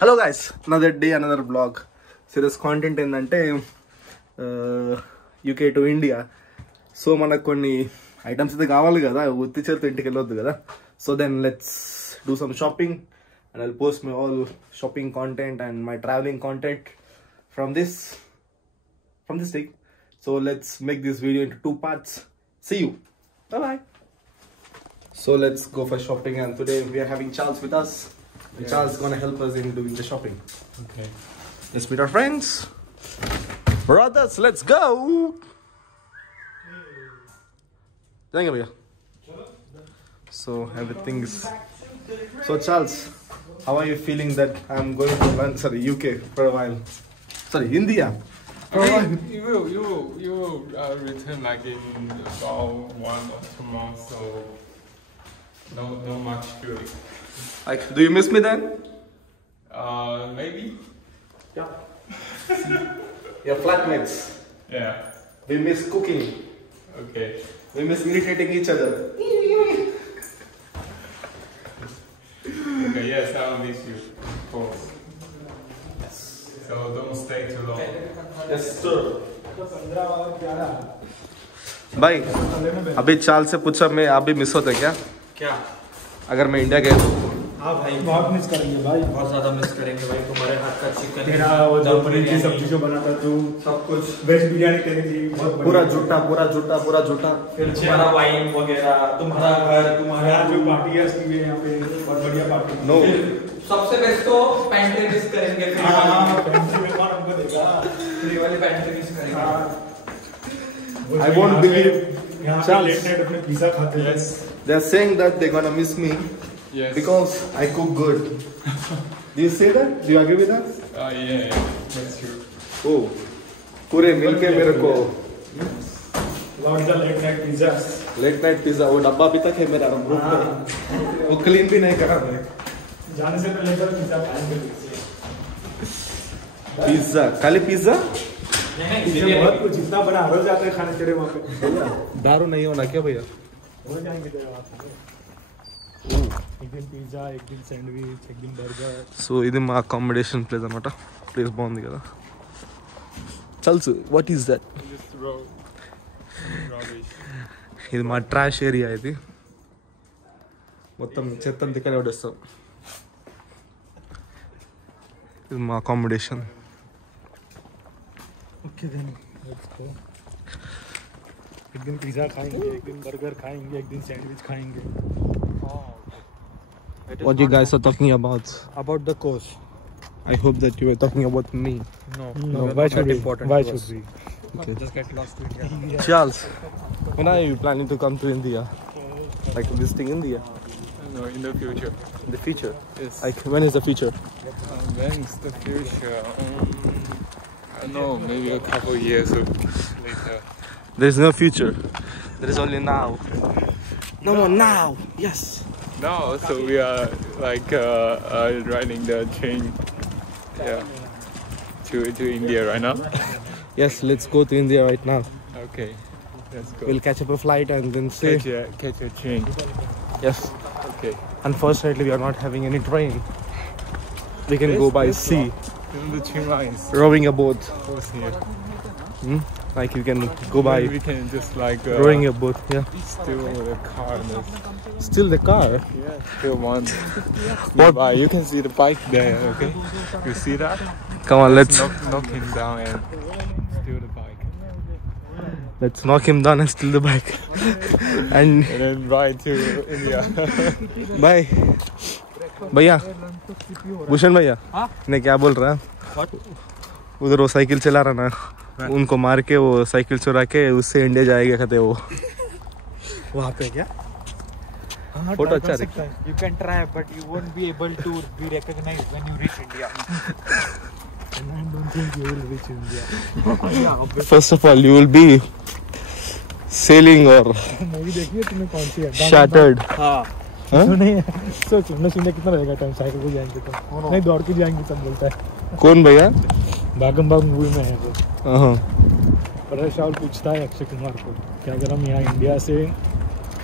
Hello guys, another day, another vlog. Serious content ఏంటంటే UK to India. So మనకు కొన్ని ఐటమ్స్ అయితే కావాలి కదా, ఉత్తి చేతితో ఇంటికి వెళ్ళొద్దు కదా. So then let's do some shopping and I'll post my all shopping content and my traveling content from this week. So let's make this video into 2 parts. See you. Bye bye. So let's go for shopping, and today we are having Charles with us. And Charles is gonna help us in doing the shopping. Okay. Let's meet our friends. Brothers, let's go. Thank you. So everything is. So Charles, how are you feeling that I'm going to learn UK for a while? Sorry, India. You will return like in about 1 or 2 months, so no much good. Like, do you miss me then? Maybe. Yeah. Your flatmates. Yeah. We miss cooking. Okay. We miss irritating each other. Okay. Yes, I'll miss you, of course. So don't stay too long. Yes, sir. भाई अभी चार्ल से पूछा मैं, आप भी मिस होते क्या? क्या? अगर मैं इंडिया गया तो? हाँ भाई, बहुत मिस करेंगे भाई, बहुत ज़्यादा मिस करेंगे भाई। तुम्हारे हाथ का चिकन, तेरा वो जो पनीर की सब्जी जो बनाता तू, सब कुछ वेज बिरयानी तेरी थी, बहुत पूरा झूठा। फिर तुम्हारा वाइन वगैरह, तुम्हारा घर, तुम्हारे यहाँ जो पार्टी है उसकी भी यहाँ पे बहुत बढ़िया पार्टी। नो, सबसे बेस्ट तो पैंट्री मिस करेंगे। हाँ, पैंट्री में कौन हमको देगा? फ्री वाली पैंट्री मिस करेंगे। I won't believe. यहाँ पे लेट नाइट अपने पिज़्ज़ा खाते हैं। They're saying that they're gonna miss me. Yes. Because I cook good. Do you say that? Do you agree with that? Yeah, that's true. Oh, पूरे मिलके मेरे को Lord the late night pizzas. Late night pizza, वो डब्बा भी तक है मेरा रूम पे, वो क्लीन भी नहीं करा मैं। जाने से पहले जब पिज़्ज़ा खाएंगे। पिज्जा, खाली पिज्जा? नहीं, बहुत कुछ जितना बना रोज जाते हैं खाने तेरे वहाँ पे। दारू नहीं होना क्या भैया? हो जाएंगे तेरे वहाँ पे। एक दिन पिज़्ज़ा, एक दिन सैंडविच, एक दिन बर्गर। సో ఇది మా అకామిడేషన్ ప్లేస్ అన్నమాట. ప్లేస్ బాగుంది కదా. చల్సు, what is that? Just rubbish. ఇది మా ట్రాష్ ఏరియా. ఇది మొత్తం చెత్త దిక్కనే పడేస్తాం. ఇది మా accommodation. Okay then let's go. एक दिन पिज़्ज़ा खाएंगे, एक दिन बर्गर खाएंगे, एक दिन सैंडविच खाएंगे। What you guys are talking about? About the course. I hope that you are talking about me. No, why should we? Why should we? Okay. Just get lost to India. Charles, when are you planning to come to India? Like visiting India? No, in the future. In the future? Yes. Like when is the future? When is the future? I don't know, maybe a couple years later. There is no future. There is only now. No more now. Yes. No, so we are like riding the train, yeah, to India right now. Yes, let's go to India right now. Okay, let's go. We'll catch up a flight and then stay. Catch a train. Yes. Okay. Unfortunately, we are not having any train. We can go by sea, The train lines rowing a boat. goes here. Like you can go by Maybe we can just like rowing a boat. Yeah. steal the car. Still the car. Yeah, steal one. Nearby. You can see the bike there. Okay, you see that? Come on, let's knock him down and steal the bike, knock him down and steal the bike. And and then ride to India. bye. भैया, भूषण भैया, ने क्या बोल रहा है? उधर वो साइकिल चला रहा ना, उनको मार के वो साइकिल चुरा के उससे इंडिया जाएगा कहते वो। वहाँ पे क्या? फोटो अच्छा है। You can try, but you won't be able to be recognized when you reach India. And I don't think you will reach India. First of all, you will be sailing or movie देखी है तुमने कौन सी है? shattered. हाँ। नहीं सोच लो सुनने कितना लगेगा टाइम साइकिल पे जाएंगे तो नहीं दौड़ के जाएंगे सब बोलता है। कौन भैया? भागम भाग मूवी में है वो। हाँ। परेश रावल पूछता है अक्षय कुमार को कि अगर हम यहाँ इंडिया से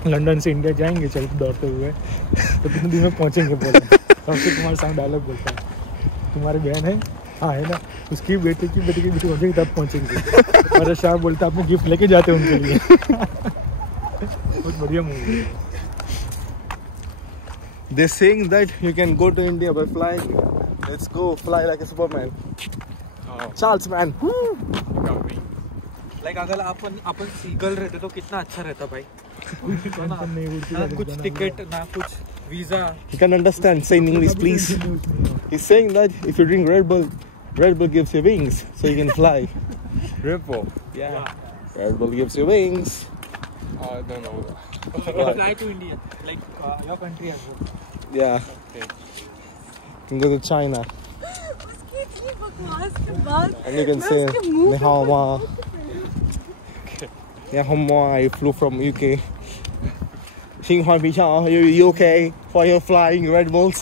लंदन से इंडिया जाएंगे चलते दौड़ते हुए तो कितने दिन में पहुँचेंगे बोले। अक्षय कुमार सामने डायलॉग बोलता है तुम्हारी बहन है, हाँ है ना, उसकी बेटे की बेटी पहुंचेगी तब पहुंचेंगे। और शाह बोलता आपने गिफ्ट लेके जाते हैं उनके लिए। बहुत बढ़िया मूवी है। They're saying that you can go to India by flying. Let's go fly like a Superman. Oh, Charles, man. coming. Like अगर अपन सीगल रहते तो कितना अच्छा रहता भाई। नहीं उड़ती ना कुछ टिकट ना कुछ visa. You can understand. Say in English, please. He's saying that if you drink Red Bull gives you wings, so you can fly. Ripple. Yeah. Red Bull gives you wings. I don't know that. Fly to India, like your country as well. Yeah. Okay. You can go to China. उसकी इतनी बकवास के बाद And you can मैं say, उसके मुंह Ni hao ma. Ni hao ma. I flew from UK. Xing Huan Pi Chao, you okay for your flying Red Bulls?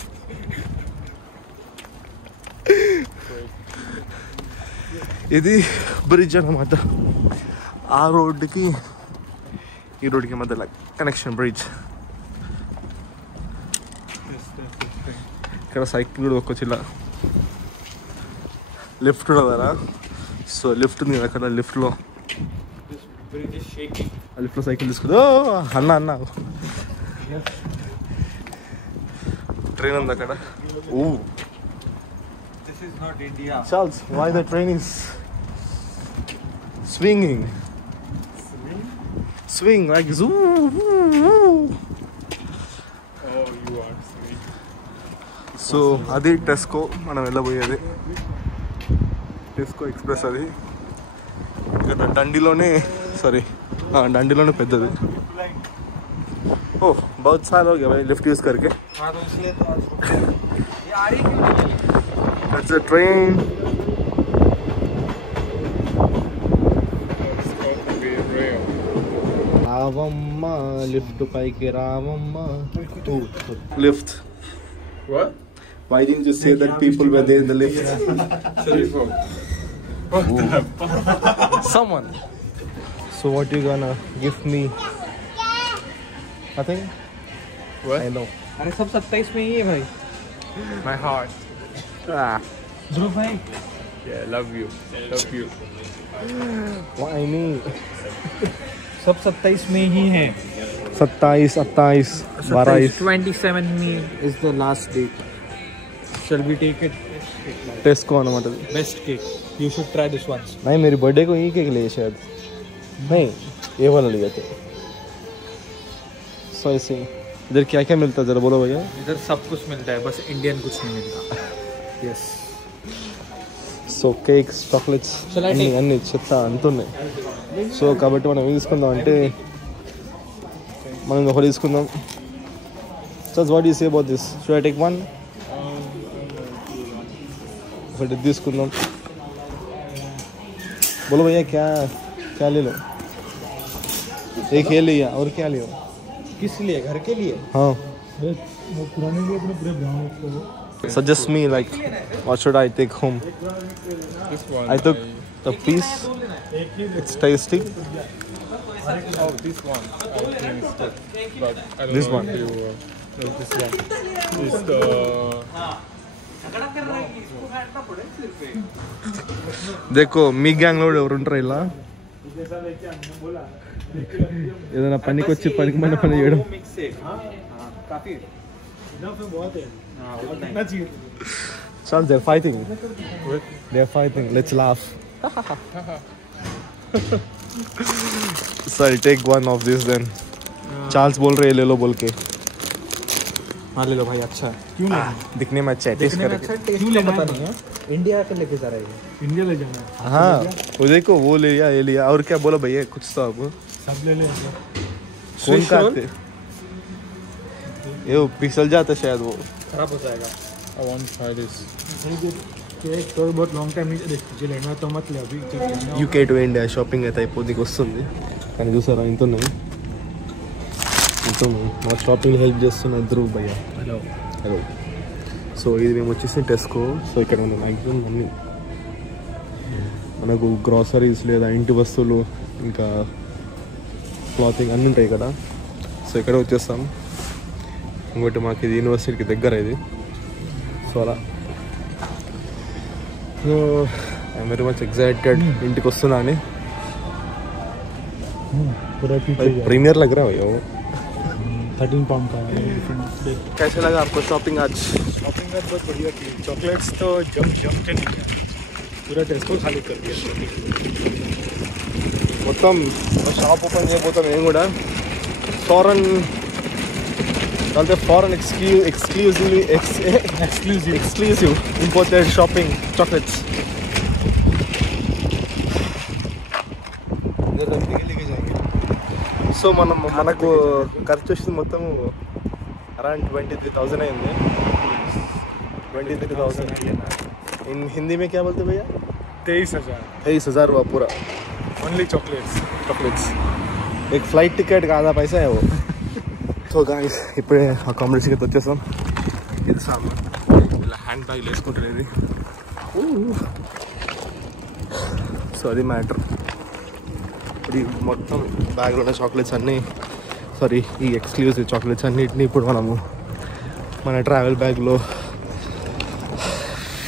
ఇది బ్రిడ్జ్ అన్నమాట. ఆ రోడ్డుకి ఈ రోడ్డుకి మధ్యలో కనెక్షన్ బ్రిడ్జ్. ఇక్కడ సైకిల్ కూడా ఒక్కొచ్చి ఇలా లిఫ్ట్ ఉండదా. సో లిఫ్ట్ ఉంది కదా అక్కడ, లిఫ్ట్లో ఆ లిఫ్ట్లో సైకిల్ తీసుకుంది. అన్న ట్రైన్ ఉంది అక్కడ. ఓ This is not India. Charles, why the train is swinging? Swing like zoo. Oh, you are sweet. So అది టెస్కో మనం వెళ్ళబోయేది. టెస్కో ఎక్స్ప్రెస్ అది ఇక్కడ డండిలోనే పెద్దది. ओह बहुत साल हो गया भाई लिफ्ट यूज करके. हाँ तो इसलिए तो ये आ रही क्यों नहीं? That's a train. It's going to be real. రావమ్మ లిఫ్ట్ పైకి రావమ్మ. Lift. What? Why didn't you say that people were there in the lift? People. What the fuck? Someone. So what you gonna give me? Nothing? What? I know. अरे सब 27 में ही है भाई। My heart. Ah, ध्रुव भाई Yeah, love you. Love you. why me? सब 27 में ही है। 27, 28, 22. 27 में is the last date. Shall we take it? टेस्को अన్నమాట. Best cake. You should try this once. नहीं मेरी बर्थडे को यही केक लिए शायद. नहीं ये वाला लिया था. So ऐसे इधर क्या क्या मिलता है जरा बोलो भैया. इधर सब कुछ मिलता है, बस इंडियन कुछ नहीं मिलता। Yes. So cakes, chocolates Shall I అన్ని take? అన్ని చెత్త అంతున్నాయి. సో కాబట్టి మనం ఏం తీసుకుందాం అంటే మనం ఒకటి తీసుకుందాం. So what do you say about this? Should I take one? ఒకటి తీసుకుందాం. बोलो भैया क्या क्या ले लो. एक ये लिया और क्या लिया. किस लिए? घर के लिए? हाँ. वो पुराने लिए अपने पूरे ब्राउन को Suggest me like what should I take home? This one. I took the piece. It's tasty. Oh, this one. I think it's good. But I don't This know one. if you no, this one. It's the देखो మీ గ్యాంగ్ లో ఎవరు ఉంటారు ఇలా ఏదైనా పనికి వచ్చి పనికి మన పని చేయడం. मिक्स से काफी बहुत है। हाँ कितना चाहिए? Charles, they're fighting. They're fighting. Let's laugh. So I'll take one of this then. Charles बोल रहे ले लो बोल के. हाँ ले लो भाई, अच्छा है। क्यों लेना? दिखने में अच्छा है. टेस्ट देखने में करके. अच्छा टेस्ट क्यों का लेना पता है? नहीं है। इंडिया का लेके जा रहा है ये। इंडिया ले जाना है। हाँ वो देखो वो ले लिया ये लिया और क्या बोला भैया कुछ तो आपको सब ले ले। कौन Swiss का roll? आते ये वो पिसल जाता शायद वो. खराब हो जाएगा। I want to try this. Cake तो बहुत लॉन्ग टाइम नहीं तुझे लेना तो मत ले अभी। యూకే టు ఇండియా షాపింగ్ అయితే అయిపోద్దికి వస్తుంది కానీ చూసారా ఇంత ఉన్నాయి మా షాపింగ్ హెల్ప్ చేస్తున్న ఇద్దరు భయ్య. हेलो। హలో. సో ఇది మేము వచ్చేసి టెస్కో. సో ఇక్కడ ఉన్న మ్యాక్సిమం అన్నీ మనకు గ్రాసరీస్ లేదా ఇంటి వస్తువులు ఇంకా క్లాతింగ్ అన్నీ ఉంటాయి కదా. సో ఇక్కడ వచ్చేస్తాం. ఇంకోటి మాకు ఇది యూనివర్సిటీకి దగ్గర ఇది. సో అలా so I'm very much excited ఇంటికి వస్తున్నా అని. पूरा प्रीमियर लग रहा है भैया वो. 13 पाउंड का है. कैसे लगा आपको शॉपिंग आज? शॉपिंग का बहुत बढ़िया की. चॉकलेट्स तो जम के नहीं है, पूरा टेस्को खाली कर दिया. మొత్తం షాప్ ఓపెన్ చేయబోతాం నేను కూడా. ఫారెన్ అంటే foreign exclusive imported shopping chocolates. So మనకు ఖర్చు వచ్చింది మొత్తం అరౌండ్ 23,000 అయింది. 23,000. इन हिंदी में क्या बोलते भैया? 23,000 हुआ पूरा. Only chocolates. एक फ्लाइट टिकट का आधा पैसा है वो. సో గాయస్ ఇప్పుడే అకామిడేషన్కి వచ్చేసాం. ఇది సామాన్ ఇలా హ్యాండ్ బ్యాగ్ వేసుకుంటుంది ఇది. సో అది మ్యాటర్. ఇది మొత్తం బ్యాగ్లో ఉన్న చాక్లెట్స్ అన్నీ, సారీ ఈ ఎక్స్క్లూజివ్ చాక్లెట్స్ అన్నిటిని ఇప్పుడు మనము మన ట్రావెల్ బ్యాగ్లో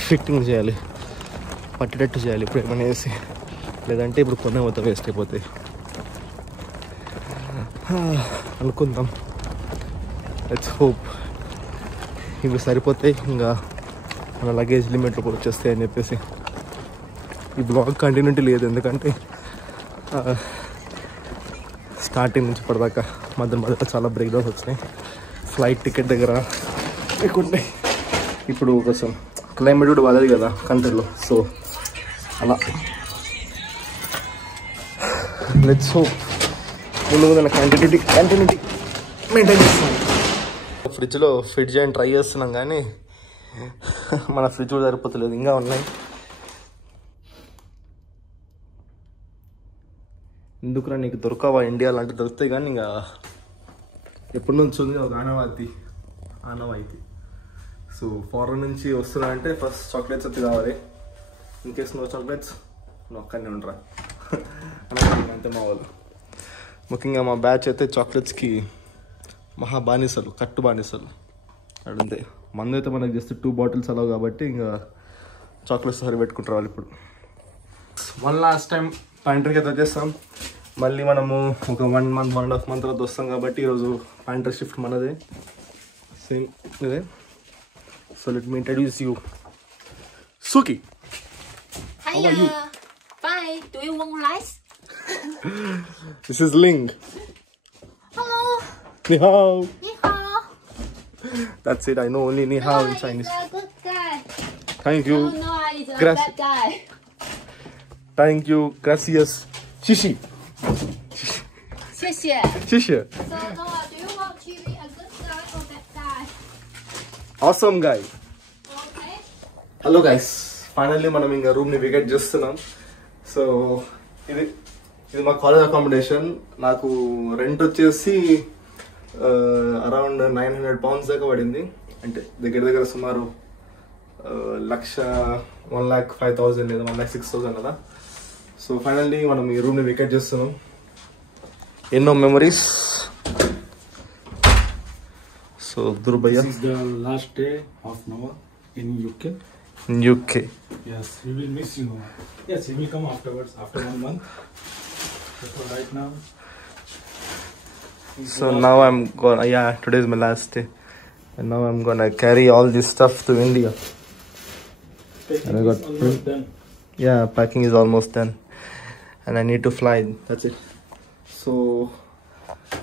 ఫిట్టింగ్ చేయాలి, పట్టేటట్టు చేయాలి ఇప్పుడు ఏమైనా వేసి. లేదంటే ఇప్పుడు కొనే మొత్తం వేస్ట్ అయిపోతాయి అనుకుందాం. లెట్స్ హోప్ ఇవి సరిపోతాయి, ఇంకా మన లగేజ్ లిమిట్లో కూడా వచ్చేస్తాయి అని చెప్పేసి. ఈ బ్లాగ్ కంటిన్యూటీ లేదు, ఎందుకంటే స్టార్టింగ్ నుంచి ఇప్పటిదాకా మధ్య చాలా బ్రేక్ డౌన్స్ వచ్చినాయి. ఫ్లైట్ టికెట్ దగ్గర లేకుంటే ఇప్పుడు కొంచెం క్లైమేట్ కూడా బాగాలేదు కదా కంట్రీలో. సో అలా లెట్స్ హోప్ ముందు కంటిన్యూటీ మెయింటైన్ చేస్తాం. ఫ్రిడ్జ్లో ఫిట్ చేయని ట్రై చేస్తున్నాం కానీ మన ఫ్రిడ్జ్ కూడా సరిపోతలేదు, ఇంకా ఉన్నాయి. ఎందుకురా నీకు దొరకవా ఇండియాలో అంటే దొరుకుతాయి, కానీ ఇంకా ఎప్పటి నుంచి ఉంది ఒక ఆనవాయితీ. సో ఫారెన్ నుంచి వస్తున్నా అంటే ఫస్ట్ చాక్లెట్స్ అయితే కావాలి. ఇన్ కేస్ నో చాక్లెట్స్ నువ్వు ఒక్కనే ఉండరా అంతే మా వాళ్ళు. ముఖ్యంగా మా బ్యాచ్ అయితే చాక్లెట్స్కి బానిసలు, కట్టు బానిసలు. అడంతే మందు అయితే మనకు జస్ట్ 2 బాటిల్స్ అలావు కాబట్టి ఇంకా చాక్లెట్స్ సరి పెట్టుకుంటారు వాళ్ళు. ఇప్పుడు వన్ లాస్ట్ టైం ప్యాంట్రీకి అయితే వచ్చేస్తాం. మళ్ళీ మనము ఒక 1.5 month తర్వాత వస్తాం కాబట్టి ఈరోజు ప్యాంట్రీ షిఫ్ట్ మనదే సేమ్ ఇదే. So let me introduce you Suki. Hiya. How are you? Fine. Do you want rice? This is Ling. Hello. Ni hao. Ni hao. That's it. I know only ni hao in No, Chinese. he's a good guy. Thank you. No, he's a Gracias. bad guy. Thank you. Gracias. Shishi. 谢谢. Shishi. So, Noah, do you want to be a good guy or bad guy? Awesome guy. Okay. Hello guys, finally మనం ఇంకా రూమ్ని vacate చేస్తున్నాం. సో ఇది మా college accommodation. నాకు రెంట్ వచ్చేసి అరౌండ్ 900 pounds దాకా పడింది. అంటే దగ్గర సుమారు 1,05,000 లేదా 1,06,000 కదా. సో ఫైనల్లీ మనం ఈ రూమ్ని వికెట్ చేస్తున్నాం. ఎన్నో మెమరీస్. సో దుర్భయ్య. This is the last day of Noah in UK. In UK. Yes, we will miss you, Noah. Yes, he will come afterwards, after 1 month. But for right now. So now I'm gonna, yeah, today is my last day. And now I'm gonna carry all this stuff to India. Packing And I got is almost done. Yeah, packing is almost done. And I need to fly. That's it. So,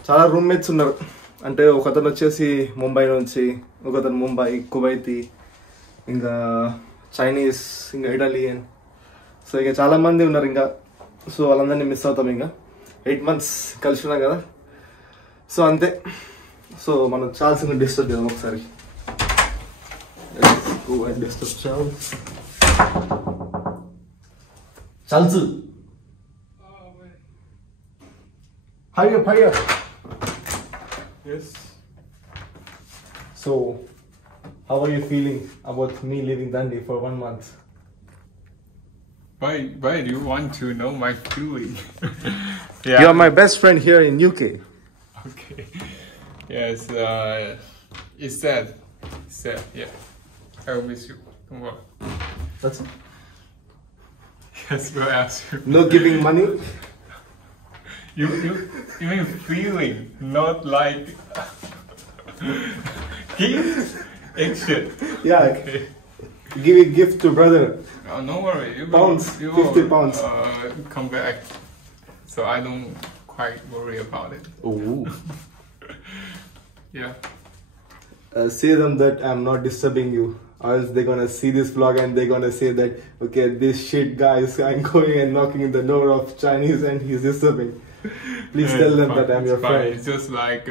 చాలా రూమ్మేట్స్ ఉన్నారు. అంటే ఒకతను వచ్చేసి ముంబై నుంచి, ఒకతను ముంబై, కువైతి, ఇంకా చైనీస్, ఇంకా ఇటాలియన్. సో ఇక చాలామంది ఉన్నారు ఇంకా. సో వాళ్ళందరినీ మిస్ అవుతాం. ఇంకా 8 months కలిసి ఉన్నాం కదా. సో అంతే. సో మనం చాల్సింది డిస్టర్బ్ చేద్దాం ఒకసారి. డిస్టర్బ్ చాల్సు. Hurry up. Yes. So, how are you feeling about me leaving Dundee for 1 month? Why do you want to know my feeling? You are my best friend here in UK. Okay. Yes. It's sad. Yeah. I will miss you. Don't worry. That's it. Yes, we'll ask you. No giving money. You mean feeling, not like gift? Action. Yeah. Okay. Give a gift to brother. Oh, no worry. You Pounds, will, 50 pounds. Come back. So I don't quite worry about it. Oh. Yeah. Say them that I'm not disturbing you. Or else they're gonna see this vlog and they're gonna say that, okay, this shit guy is going and knocking in the door of Chinese and he's disturbing. Please tell them that I'm your It's fine. friend. It's just like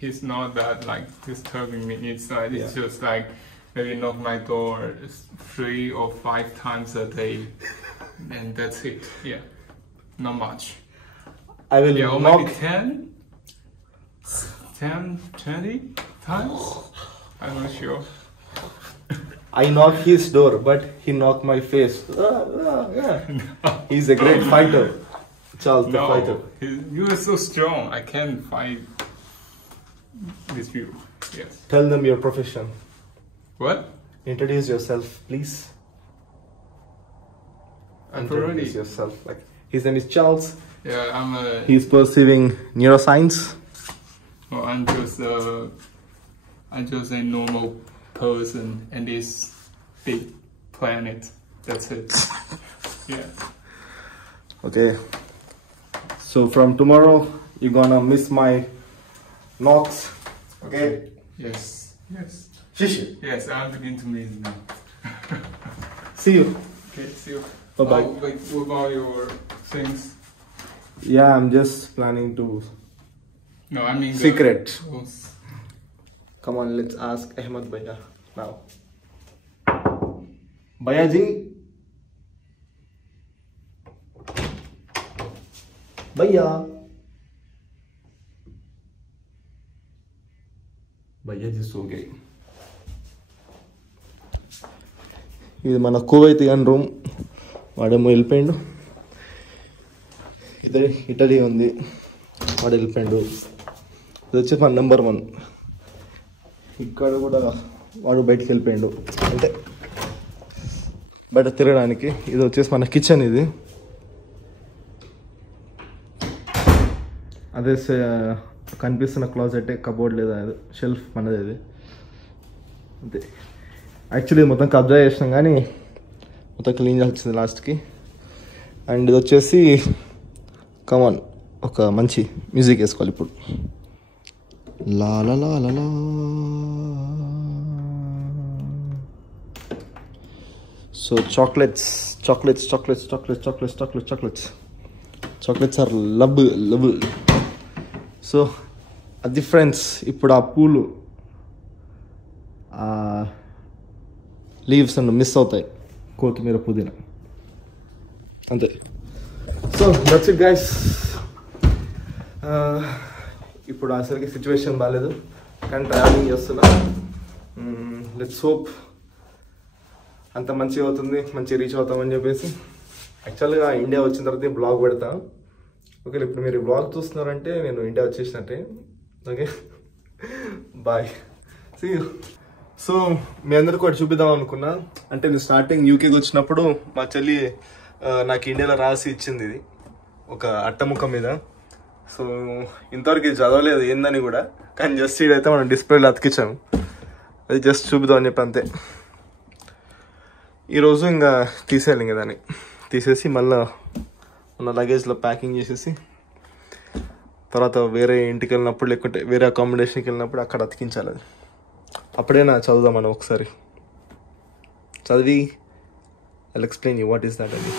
he's not that like disturbing me. It's like it's just like maybe knock my door 3 or 5 times a day, and that's it. Yeah, not much. I will Yeah, or knock. maybe 10, 20 times. I'm not sure. I knock his door, but he knocked my face. Yeah. He's a great fighter. Charles the fighter. You are so strong. I can't fight with you. Yes. Tell them your profession. What? Introduce yourself, please. I've Introduce already. yourself. Like his name is Charles. Yeah, I'm a. He's pursuing neuroscience. Well, I'm just a normal person in this big planet. That's it. Yeah. Okay. So from tomorrow, you're gonna miss my knocks. Okay. Yes. Yes. Shishi. Yes, I'm beginning to miss now. See you. Okay. See you. Bye-bye. Oh, wait, what about your things? Yeah, I'm just planning to. No, I mean the Secret. clothes. Come on, let's ask Ahmed Bhaiya now. Bhaiya ji. Bhaiya. Bhaiya ji so gaye. ఇది మన కువైతియన్ రూమ్ వాడేమో వెళ్ళిపోయిండు. ఇది ఇటలీ ఉంది, వాడు వెళ్ళిపోయిండు. ఇది వచ్చి మన నెంబర్ 1. ఇక్కడ కూడా వాడు బయటికి వెళ్ళిపోయిండు, అంటే బయట తిరగడానికి. ఇది వచ్చేసి మన కిచెన్. ఇది అదే కనిపిస్తున్న క్లాజెట్, కబోర్డ్ లేదా షెల్ఫ్ మనది. ఇది అంతే. యాక్చువల్లీ మొత్తం కబ్జా చేసినాం కానీ మొత్తం క్లీన్ చేయాల్సింది లాస్ట్కి. అండ్ ఇది వచ్చేసి కమాన్ ఒక మంచి మ్యూజిక్ వేసుకోవాలి ఇప్పుడు. లా లా లా లా లా. So chocolates chocolates chocolates chocolates chocolates chocolates chocolates chocolates are love love. So అది ఫ్రెండ్స్, ఇప్పుడు ఆ పూలు లీవ్స్ అన్న మిస్ అవుతాయి, కొత్తిమీర పుదీనా అంతే. So that's it guys. ఇప్పుడు అసలుకి సిచ్యువేషన్ బాగాలేదు కానీ ట్రావెలింగ్ చేస్తున్నా. లెట్స్ హోప్ అంత మంచిగా అవుతుంది, మంచిగా రీచ్ అవుతామని చెప్పేసి. యాక్చువల్గా ఇండియా వచ్చిన తర్వాత బ్లాగ్ పెడతా. ఓకే, ఇప్పుడు మీరు బ్లాగ్ చూస్తున్నారంటే నేను ఇండియా వచ్చేసినట్టే. Okay, bye, see you. So మీ అందరికి ఒకటి చూపిద్దాం అనుకున్నా. అంటే నేను స్టార్టింగ్ యూకేకి వచ్చినప్పుడు మా చెల్లి నాకు ఇండియాలో రాసి ఇచ్చింది ఇది ఒక అట్టముక్క మీద. సో ఇంతవరకు ఇది చదవలేదు ఏందని కూడా, కానీ జస్ట్ ఇదైతే మనం డిస్ప్లేలో అతికించాము. అది జస్ట్ చూపిద్దాం అని చెప్పి అంతే. ఈరోజు ఇంకా తీసేయాలి, ఇంకా దాన్ని తీసేసి మళ్ళీ మన లగేజ్లో ప్యాకింగ్ చేసేసి తర్వాత వేరే ఇంటికి వెళ్ళినప్పుడు లేకుంటే వేరే అకామిడేషన్కి వెళ్ళినప్పుడు అక్కడ అతికించాలి. అది అప్పుడైనా చదువుదాం మనం ఒకసారి. చదివి I'll explain you what is that అండి.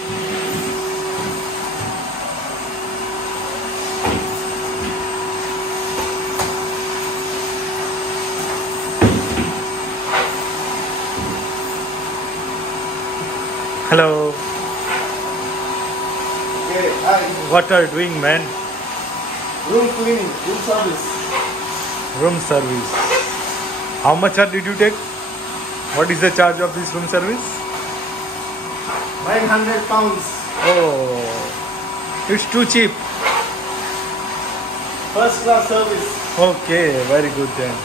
Hello. Okay, hi. What are you doing, man? Room cleaning, room service. Room service. How much did you take? What is the charge of this room service? 900 pounds. Oh, it's too cheap. First class service. Okay, very good then.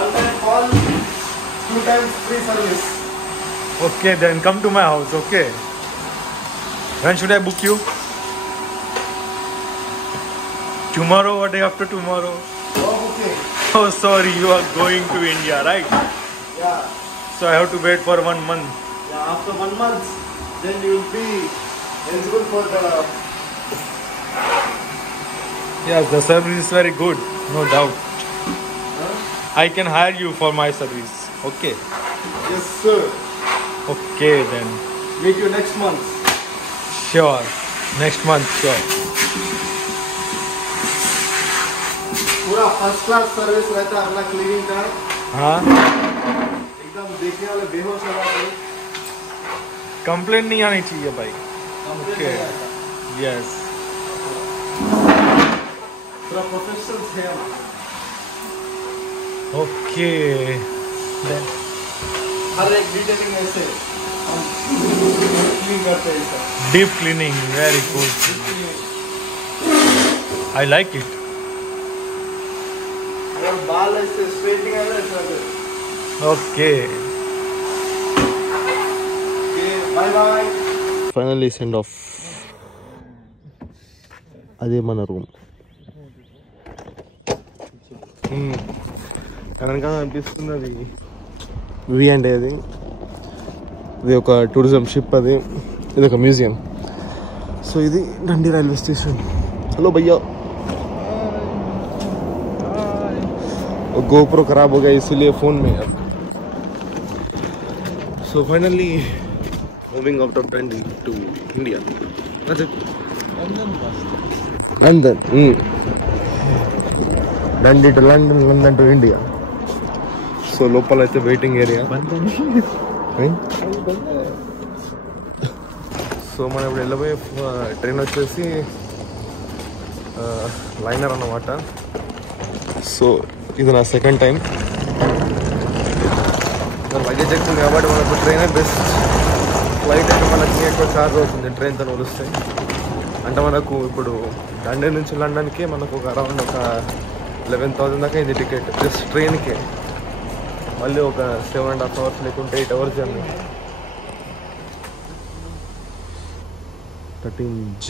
1 minute call, 2 times free service. Okay, then come to my house. Okay. When should I book you? Tomorrow or day after tomorrow? Oh, okay. Oh, sorry, you are going to India, right? Yeah. So I have to wait for 1 month. Yeah, after 1 month, then you will be eligible for the... Yes, the service is very good, no doubt. I can hire you for my service. Okay. Yes, sir. Okay then. Meet you next month. Sure. Next month, sure. पूरा first class service रहता है अपना क्लीनिंग का. हाँ. एकदम देखने वाले बेहोश हो जाते हैं. कंप्लेंट नहीं आनी चाहिए भाई. Okay. Yes. पूरा प्रोफेशनल्स है हमारा. Okay. Then. हर एक डिटेलिंग ऐसे हम क्लीन करते हैं sir. Deep cleaning, very good. I like it. अगर बाल ऐसे स्ट्रेटिंग है ना ऐसा. Okay. Bye bye. Finally send off. అదే మన రూమ్. కనుక అనిపిస్తున్నది వి అంటే అది ఇది ఒక టూరిజం షిప్, అది ఇది ఒక మ్యూజియం. సో ఇది డండి రైల్వే స్టేషన్. హలో భయ్యా. GoPro खराब हो गया इसीलिए फ़ोन में. So finally moving out of Dundee to India. That's it. London. Dundee to London, London to India. So local అయితే waiting area. సో మనం ఇప్పుడు వెళ్ళబోయే ట్రైన్ వచ్చేసి లైనర్ అన్నమాట. సో ఇది నా సెకండ్ టైం. లగేజ్ ఎక్కువ కాబట్టి మనకు ట్రైనే బెస్ట్. ఫ్లైట్ అయితే మనకి ఎక్కువ ఛార్జ్ అవుతుంది ట్రైన్తో పోలిస్తే. అంటే మనకు ఇప్పుడు డండీ నుంచి లండన్కి మనకు ఒక అరౌండ్ ఒక 11,000 దాకా అయింది టికెట్ జస్ట్ ట్రైన్కే. మళ్ళీ ఒక 7.5 hours లేకుంటే 8 hours journey. 13J.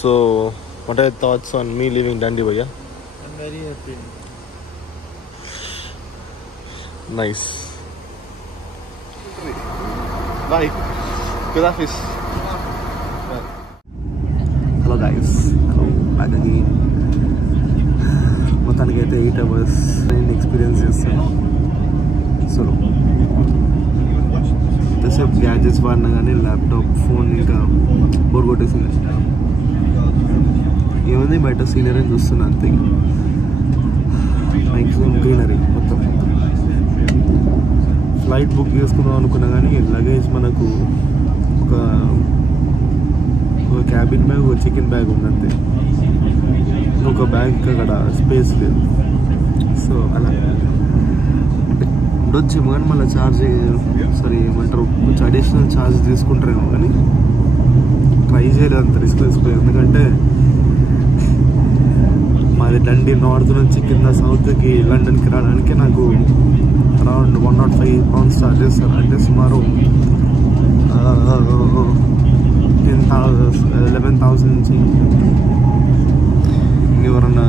So what are your thoughts on me leaving Dundee, bhaiya? I'm very happy. Nice. Bye. Good office. Hello guys. Hello. Back again. మొత్తానికి అయితే 8 hours ట్రైన్ ఎక్స్పీరియన్స్ చేస్తాను. సో ఎంతసేపు గ్యాడ్జెట్స్ వాడినా కానీ ల్యాప్టాప్ ఫోన్ ఇంకా బోర్ కొట్టేసింది. ఏముంది బయట సీనరీ చూస్తున్నా అంతే. మ్యాక్సిమం గ్రీనరీ మొత్తం. ఫ్లైట్ బుక్ చేసుకుందాం అనుకున్నా కానీ లగేజ్ మనకు ఒక క్యాబిన్ బ్యాగ్, ఒక చికెన్ బ్యాగ్ ఉందంతే. ఒక బ్యాగ్ అక్కడ స్పేస్ లేదు. సో అలా ఉండొచ్చేమో కానీ మళ్ళీ ఛార్జ్ ఏమంటారు కొంచెం అడిషనల్ ఛార్జ్ తీసుకుంటారేమో కానీ ట్రై చేయలేదు అంత రిస్క్ తీసుకోలేదు. ఎందుకంటే మాది డండీ నార్త్ నుంచి కింద సౌత్కి లండన్కి రావడానికి నాకు అరౌండ్ 105 pounds ఛార్జ్ చేస్తారు. అంటే సుమారు 11,000 నుంచి ఎవరన్నా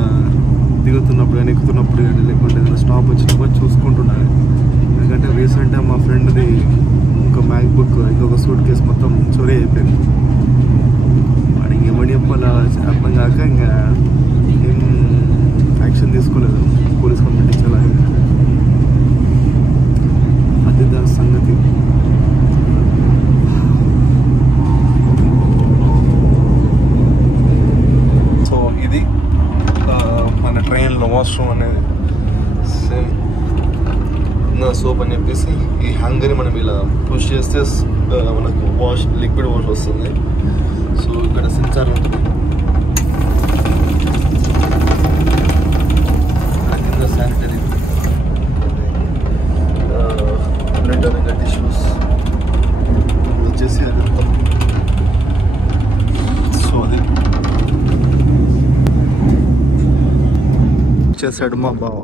దిగుతున్నప్పుడు కానీ ఎక్కుతున్నప్పుడు కానీ లేకుంటే ఏదైనా స్టాప్ వచ్చినప్పుడు చూసుకుంటున్నాను. ఎందుకంటే రీసెంట్గా మా ఫ్రెండ్ది ఒక మ్యాక్ బుక్ ఇంకొక సూట్ కేసు మొత్తం చోరీ అయిపోయింది. వాడికి ఏమని చెప్పాలో అర్థం కాక ఇంకా ఏం యాక్షన్ తీసుకోలేదు. పోలీస్ కంప్లైంట్ ఇచ్చేలా అది దాని సంగతి. సో ఇది మన ట్రైన్లో వాష్రూమ్ అనేది సేమ్ సోప్ అని చెప్పేసి ఈ హ్యాంగర్ని మనం ఇలా పుష్ చేస్తే మనకు లిక్విడ్ వాష్ వస్తుంది. సో ఇక్కడ సెన్సార్ ఉంటుంది. కింద శానిటరీ ఇంకా టిష్యూస్ వచ్చేసి అది సో అది చేశాడు మా బావ.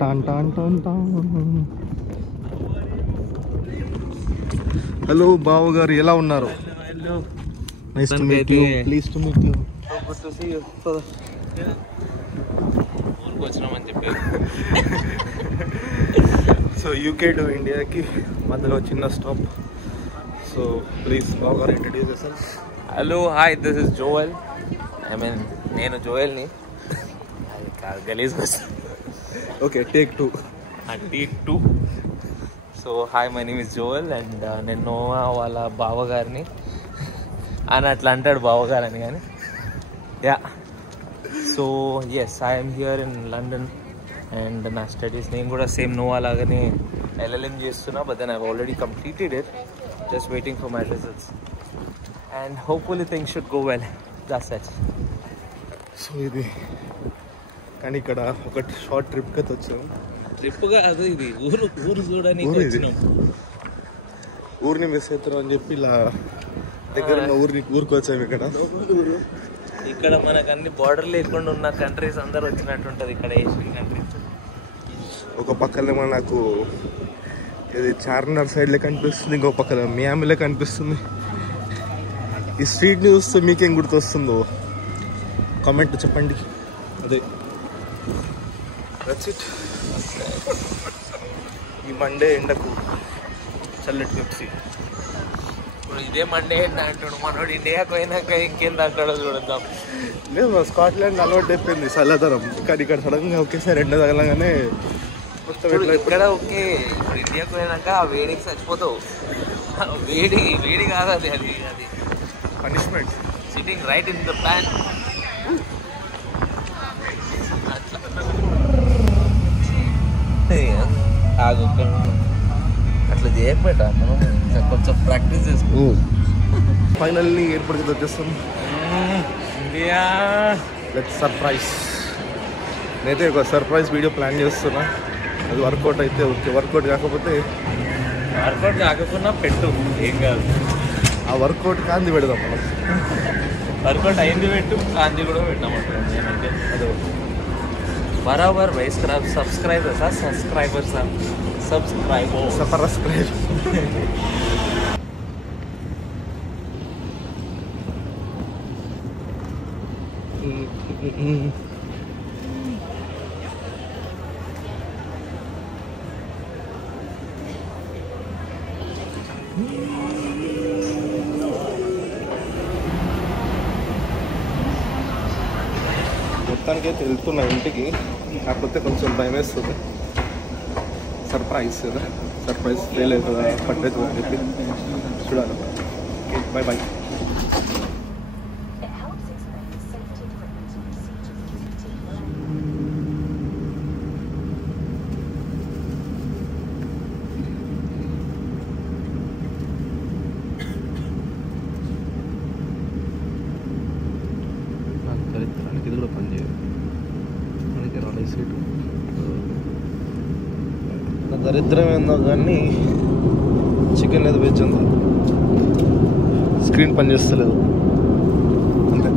టాన్ టాన్ టాన్ టాన్. హలో బావ గారు, ఎలా ఉన్నారు? Nice to meet you. Please to meet you. Good to see you. ఊరికి వచ్చినామని చెప్పి. సో యూకే టు ఇండియాకి మధ్యలో చిన్న స్టాప్. సో ప్లీజ్ బావ గారు ఇంట్రడ్యూస్ చేస్తాను. Hello hi, this is Joel. నేను జోయల్ని. గలీజ్ okay, take 2. Take 2. So hi, my name is Joel and నేను నోవా వాళ్ళ బావగారిని అని అట్లా అంటాడు బావగారు అని. కానీ yeah, so yes I'm here in London and నా స్టడీస్ నేను కూడా సేమ్ నోవా లాగానే LLM చేస్తున్నా. But then I've already completed it, just waiting for my results and hopefully things should go well. That's it. So ఇది కానీ ఇక్కడ ఒక short trip కథ వచ్చాము. ట్రిప్ కాదు ఇది, ఊరు చూడడానికి ఊరు ఇది. వచ్చినాం. ఊరిని మిస్ అవుతాం అని చెప్పి ఇలా దగ్గర ఉన్న ఊరికి వచ్చాము. ఇక్కడ మనకు అన్ని బార్డర్ లేకుండా ఉన్న కంట్రీస్ అందరు వచ్చినట్టు ఉంటుంది ఇక్కడ, ఏషియన్ కంట్రీస్. ఒక పక్కనేమో నాకు ఇది చార్మినార్ సైడ్లో కనిపిస్తుంది, ఇంకో పక్కన మియామిలో కనిపిస్తుంది. ఈ స్ట్రీట్ చూస్తే మీకేం గుర్తొస్తుందో కామెంట్ చెప్పండి. అదే దట్స్ ఇట్. ఈ మండే ఎండకు చల్లటి పెప్సీ. ఇప్పుడు ఇదే మండే అంటాడు మనోడు, ఇండియాకి పోయినాక ఇంకేంది అంటాడో చూద్దాం. లేదు, స్కాట్లాండ్ అలవాటు అయిపోయింది చల్లదనం, కానీ ఇక్కడ సడన్గా ఒకేసారి ఎండ తగలగానే మొత్తం ఎట్లా ఇక్కడ ఓకే. ఇప్పుడు ఇండియాకి పోయినాక ఆ వేడికి చచ్చిపోతావు. వేడి కాదు అది అది అది punishment. Sitting right in the pan. అట్లా చేయకపోయా మనం కొంచెం ప్రాక్టీస్ చేసుకో. ఫైనల్లీ ఎయిర్పోర్ట్కి వచ్చేస్తాం. India let's surprise. నేనైతే ఒక సర్ప్రైజ్ వీడియో ప్లాన్ చేస్తున్నా. అది వర్కౌట్ అయితే ఓకే, వర్కౌట్ కాకపోతే వర్కౌట్ కాకపోయినా పెట్టు, ఏం కాదు. ఆ వర్కౌట్ కాంతి పెడదాం మనం. వర్కౌట్ అయింది పెట్టు, కాంతి కూడా పెట్టామంటాను నేనైతే. అదే బరాబర్ సబ్స్క్రైబర్స్ సబ్స్క్రైబ్. మొత్తానికైతే వెళ్తున్నా ఇంటికి, కాకపోతే కొంచెం భయం వేస్తుంది. సర్ప్రైజ్ కదా, సర్ప్రైజ్ ఫెయిల్ అవుతుందా పట్టవుతుందా అని చెప్పి చూడాలి. Okay, bye bye. దరిద్రానికి ఇది కూడా పనిచేయదు, మనకి రాలే సీటు. నా దరిద్రం ఏందో కానీ చికెన్ లేదు, వెజ్ ఉంది, స్క్రీన్ పనిచేస్తలేదు అంతే.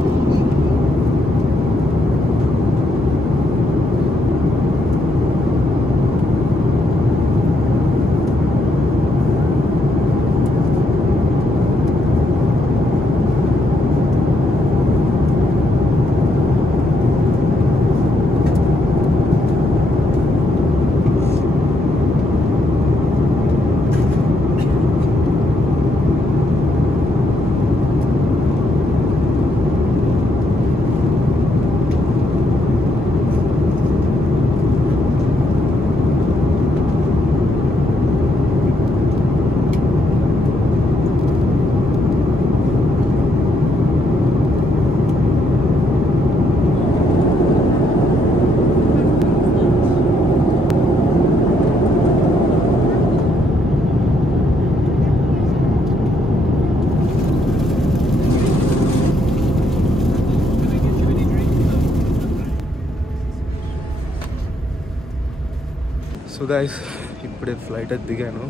సో గైస్, ఇప్పుడే ఫ్లైట్ అయితే దిగాను.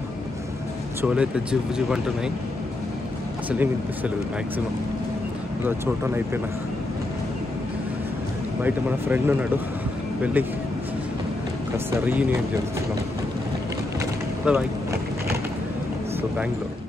చోలు అయితే జివ్ అంటున్నాయి, అసలు ఏమి వినిపిస్తలేదు మ్యాక్సిమం. చూడటం అయిపోయినా. బయట మన ఫ్రెండ్ ఉన్నాడు, వెళ్ళి కాస్త రీయూనియన్ చేసుకున్నాం. బాయ్. సో బెంగళూరు.